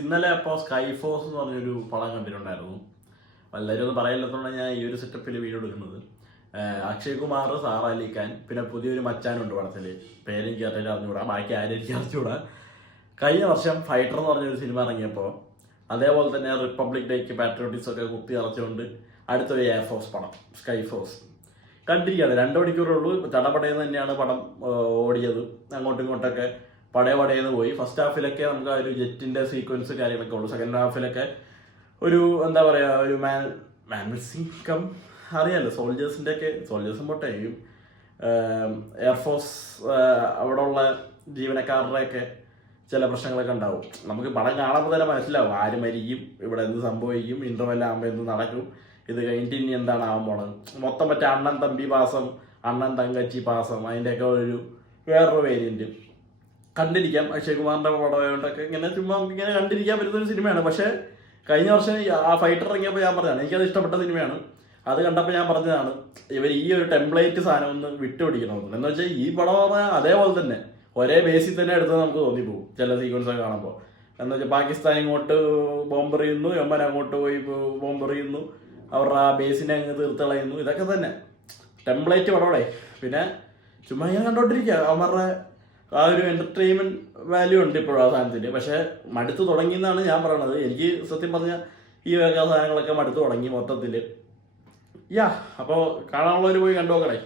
ഇന്നലെ അപ്പോൾ sky force എന്ന് പറഞ്ഞൊരു പടം കണ്ടിട്ടുണ്ടായിരുന്നു. എല്ലാവരും ഒന്നും പറയില്ലാത്തതുകൊണ്ട് ഞാൻ ഈ ഒരു സെറ്റപ്പിൽ വീഡിയോ എടുക്കുന്നത്. അക്ഷയ് കുമാർ, സാറ അലി ഖാൻ, പിന്നെ പുതിയൊരു മച്ചാനുണ്ട് പടത്തിൽ. പേരെനിക്ക് അറിഞ്ഞുകൂടാ, ബാക്കി ആരും എനിക്ക് അറിഞ്ഞുകൂടാ. കഴിഞ്ഞ വർഷം ഫൈറ്റർ എന്ന് പറഞ്ഞൊരു സിനിമ ഇറങ്ങിയപ്പോൾ അതേപോലെ തന്നെ റിപ്പബ്ലിക് ഡേക്ക് പാട്രിയോട്ടിക്സ് ഒക്കെ കുത്തി ഇറച്ചുകൊണ്ട് അടുത്തൊരു എയർഫോഴ്സ് പടം സ്കൈ ഫോഴ്സ് കണ്ടിരിക്കുകയാണ്. 2 മണിക്കൂറേ ഉള്ളൂ. ചടപടയെന്ന് തന്നെയാണ് പടം ഓടിയത്. അങ്ങോട്ടും ഇങ്ങോട്ടൊക്കെ പടയെന്ന് പോയി. ഫസ്റ്റ് ഹാഫിലൊക്കെ നമുക്ക് ആ ഒരു ജെറ്റിന്റെ സീക്വൻസ് കാര്യങ്ങളൊക്കെ ഉള്ളൂ. സെക്കൻഡ് ഹാഫിലൊക്കെ ഒരു എന്താ പറയുക, ഒരു മാൻസിക്കം അറിയാമല്ലോ, സോൾജേഴ്സും പോട്ടെ, എയർഫോഴ്സ് അവിടെ ഉള്ള ജീവനക്കാരുടെയൊക്കെ ചില പ്രശ്നങ്ങളൊക്കെ ഉണ്ടാവും. നമുക്ക് പടം കാണുമ്പോൾ തന്നെ മനസ്സിലാവും ആര് മരിക്കും, ഇവിടെ എന്ത് സംഭവിക്കും, ഇന്റർവെൽ ആകുമ്പോൾ എന്ത് നടക്കും, ഇത് കഴിഞ്ഞിട്ട് ഇനി എന്താണ് ആവാൻ പോണത്. മൊത്തം മറ്റേ അണ്ണൻ തമ്പി പാസം, അണ്ണൻ തങ്കച്ചി പാസം, അതിൻ്റെയൊക്കെ വേറൊരു വേരിയന്റ് കണ്ടിരിക്കാം. അക്ഷയ് കുമാറിന്റെ പടമായോണ്ടൊക്കെ ഇങ്ങനെ ചുമ്മാ ഇങ്ങനെ കണ്ടിരിക്കാൻ പറ്റുന്നൊരു സിനിമയാണ്. പക്ഷേ കഴിഞ്ഞ വർഷം ആ ഫൈറ്റർ ഇറങ്ങിയപ്പോൾ ഞാൻ പറഞ്ഞതാണ് എനിക്കത് ഇഷ്ടപ്പെട്ട സിനിമയാണ്. അത് കണ്ടപ്പോൾ ഞാൻ പറഞ്ഞതാണ് ഇവർ ഈ ഒരു ടെംപ്ലേറ്റ് സാധനം ഒന്ന് വിട്ടുപിടിക്കണമെന്ന്. എന്ന് വെച്ചാൽ ഈ പടം പറഞ്ഞാൽ അതേപോലെ തന്നെ ഒരേ ബേസിൽ തന്നെ എടുത്ത് നമുക്ക് തോന്നിപ്പോകും ചില സീക്വൻസ് ഒക്കെ കാണുമ്പോൾ. എന്ന് വെച്ചാൽ പാകിസ്ഥാൻ ഇങ്ങോട്ട് ബോംബെറിയുന്നു, യമൻ അങ്ങോട്ട് പോയി ബോംബെറിയുന്നു, അവരുടെ ആ ബേസിനെ അങ്ങ് തീർത്തളയുന്നു. ഇതൊക്കെ തന്നെ ടെംപ്ലേറ്റ് പടോടെ. പിന്നെ ചുമ്മാ ഇങ്ങനെ കണ്ടോണ്ടിരിക്കുക. അവരുടെ ആ ഒരു എന്റർടൈൻമെന്റ് വാല്യൂ ഉണ്ട് ഇപ്പോഴും ആ സാധനത്തിന്. പക്ഷെ മടുത്ത് തുടങ്ങി എന്നാണ് ഞാൻ പറയണത്. എനിക്ക് സത്യം പറഞ്ഞാൽ ഈ സാധനങ്ങളൊക്കെ മടുത്ത് തുടങ്ങി മൊത്തത്തിൽ. അപ്പോൾ കാണാനുള്ളവർ പോയി കണ്ടു നോക്കണേ.